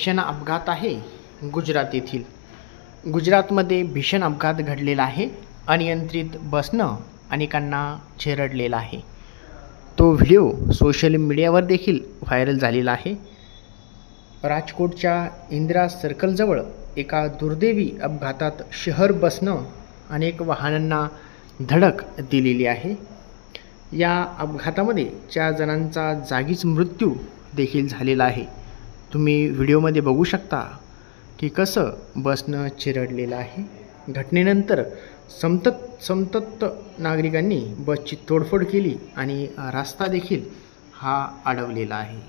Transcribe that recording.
भीषण अपघात आहे गुजरात येथील. गुजरातमध्ये भीषण अपघात घडलेला आहे. अनियंत्रित बसनं अनेकांना चिरडलेला आहे. तो व्हिडिओ सोशल मीडियावर देखील व्हायरल झालेला आहे. राजकोटच्या इंदिरा सर्कलजवळ एका दुर्दैवी अपघातात शहर बसनं अनेक वाहनांना धडक दिलेली आहे. या अपघातामध्ये 4 जणांचा जागीच मृत्यू देखील झालेला आहे. तुम्ही व्हिडिओमध्ये बघू शकता की कसं बसनं चिरडलेलं आहे. घटनेनंतर संतप्त नागरिकांनी बसची तोडफोड केली आणि रस्ता देखील हा अडवलेला आहे.